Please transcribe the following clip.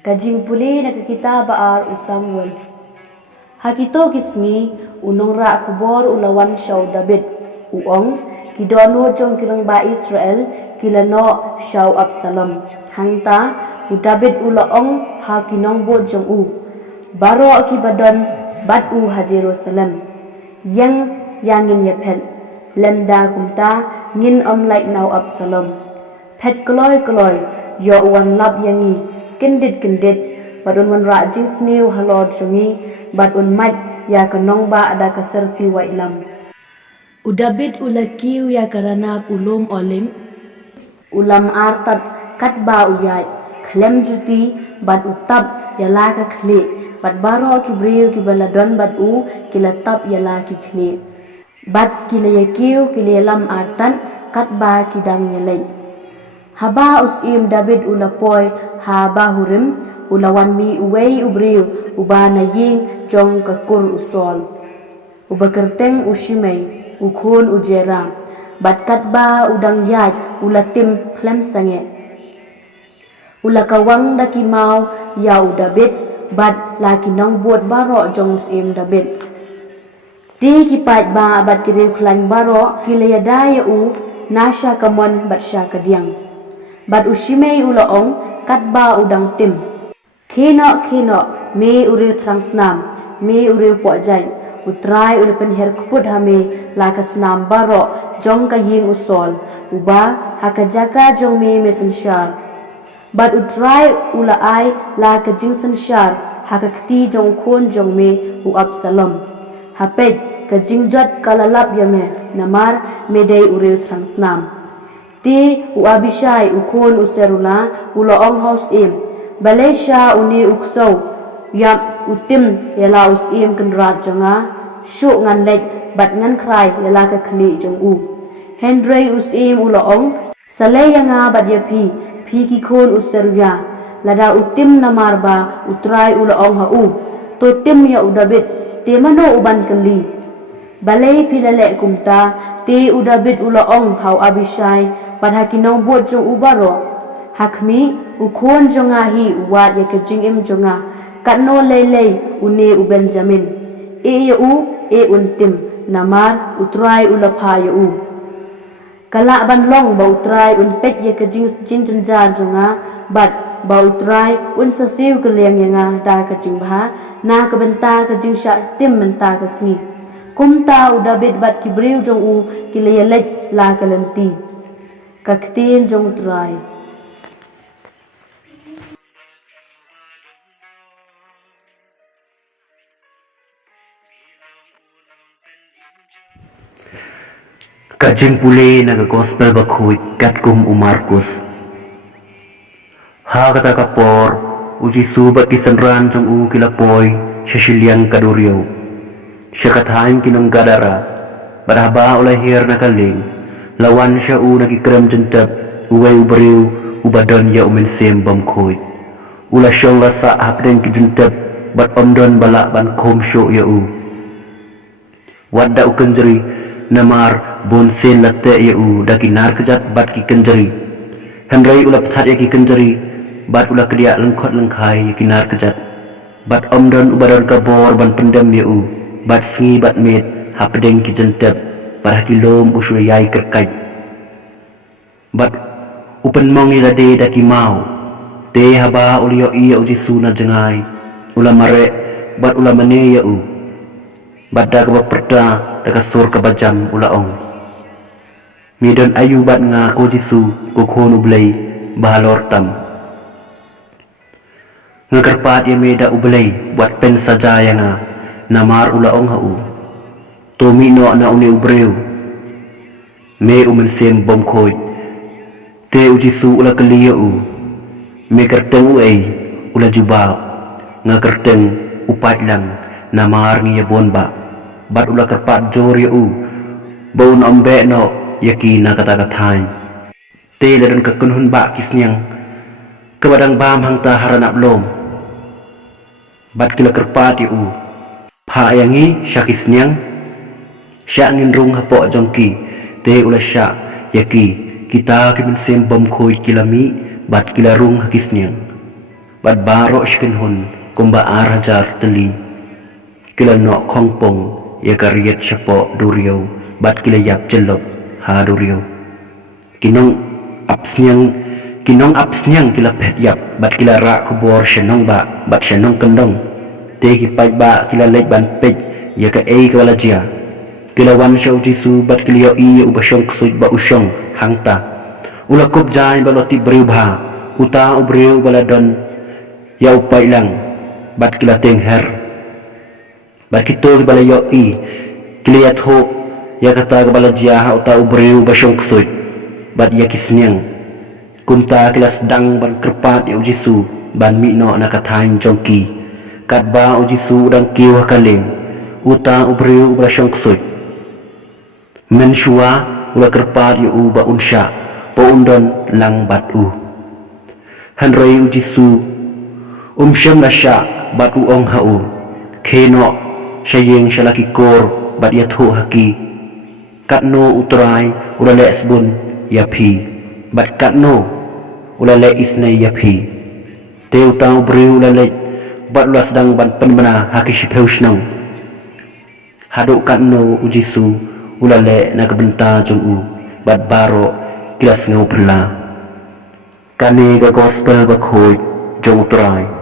Kajing puli na kita baar usamwal. Hakito kismi unong ra kubor ulawan shaw David. Uong kidono jong kirang ba Israel kilano shaw Absalom. Hangta u David ulaong ha kinong bo jong u. Baro akibadon bad u ha Jerusalem. Yang yangin yapel. Lemda kumta ngin like now Absalom. Pet kloy yo wan lab yangi kendit badun wan rajing snew halod sungi badun mat ya kanong ba ada kaserti wa ilam. Udabit ulakiu ya karana ulum olim ulam artat kat ba uyai klem juti bad utab ya laka khle bad baro ki briu ki baladon bad u kilatap ya laki khle bad kilayakiu kilalam artan kat ba kidang yalay. Haba usim David ulapoy haba hurim ulawan mi uway ubriu ubana ying jong kakur usol ubakerteng ushimay ukun ujera batkat ba udang yaj ulatim klem sange ulakawang dakimau ya David bat laki nong buat baro jong usim David di kipat ba bat kiriu klan baro hilayada ya u nasya kamon bat sya kadiang bad ushimei ulaong katba udang tim kino me uriu transnam me uriu pojai utrai uripen her kuput hame lakas nam baro jong kaying usol uba hakajaka jong me mesensyar bad utrai ulaai laka jingsen syar hakakti jong kun jong me u Absalom hapet kajingjot kalalap yame namar medei uriu transnam ti u Abishai ukun userula ulaong haus im Balesha uni ukso yap utim yala usim kenrat jonga shu ngan lek bat ngan krai yala ka khli jong u Hendrei usim ulaong saleyanga bat yapi pi ki kun useruya lada utim namarba utrai ulaong ha u to tim ya David temano uban kali balai pilale kumta te David ulaong hau Abishai padhakinong bot jong ubaro hakmi ukon jonga hi wat ya kejing im jonga katno lelei une u Benjamin e ya u e untim namar utrai ulapha ya u kala banlong ba utrai unpet ya kejing jinjenja jonga bat ba utrai un sasiu keleng yanga da kejing bha na kabenta kejing sha tim menta kasmi kumta u David bat kibriu jong u kilayalek la kalanti kaktin jong utrai Kajing puli naga gospel bakhuit katkum Markus ha kata kapor uji subat kisanran jong u kilapoy syasyiliang kaduryo syakathaim kinong gadara barhaba ulay hir nakaling lawan siya u nagikrem jentap uway ubriu ubadon ya umensim bamkhuit ula siya lasa hapden ki jentap bat omdon balak ban kom syo ya u wadda u kenjeri namar bonsen latte ya u daki nar kejat bat ki kenjeri Hendrai ula pethat ya ki kenjeri bat ula kedia lengkot lengkai ya ki nar kejat bat omdon ubadon kabor ban pendem ya u bat singi bat med hapden ki jentap pada kilom usul yai kerkait bat upen mongi lade daki mau te haba ulio iya uji suna jengai ula mare bat ula mane ya u bat da ka perda da kasur ka bajam ulaong midon ayu bat nga ko jisu ko khonu blai balor tam ngakarpat ya meda ublai buat pen saja yang namar ulaong ha u Tomi no na uni ubreu me umensem bom khoi te ujisu ula keliya u me kerteng u ei ula jubab nga kerteng upat lang namar ngiya bonba bat ula kerpat jor ya u baun ombe no yaki na kata-katain te ladan kekenhun ba kisnyang kebadang bam hangta haranap lom bat kila kerpat ya u pa yangi syakisnyang syak ngin rung hapok jongki te ula syak yaki kita kimin sem bom khoi kilami bat kila rung hakisnyang bat baro shkin hun kumba arajar teli kila no kongpong ya kariet syapo duriau bat kila yap jelok ha duriau kinong apsnyang kila pet yap bat kila rak kubor shenong ba bat shenong kendong te ki pai ba kila lek ban pej ya ka ei ka walajia kila wan shau jisu bat kila i ubasyong ksut ba usyong hangta ula kup jain baloti briu bha uta ubriu baladon ya upai lang bat kila teng her bat kito bala yo i kila ya tho ya kata ka balajia ha uta ubriu basyong ksut bat ya kisnyang kumta kila sedang ban kerpat ya jisu ban mikno nakathain jongki kat ba jisu dang kiu hakaling uta ubriu basyong ksut men shua ula kerpat ya u ba unsha po undon lang bat u hanrei jisu syam lasya bat u ong hau keno syayeng syalaki kor bat ya thu haki katno utrai ula lesbun ya phi bat katno ula le isnai ya phi te utang briu ula le bat ula sedang ban penmana haki shipheusnang haduk katno jisu ula le nakabenta jong u bat baro kilas ngau pela kani ga gospel ba khoi jong utrai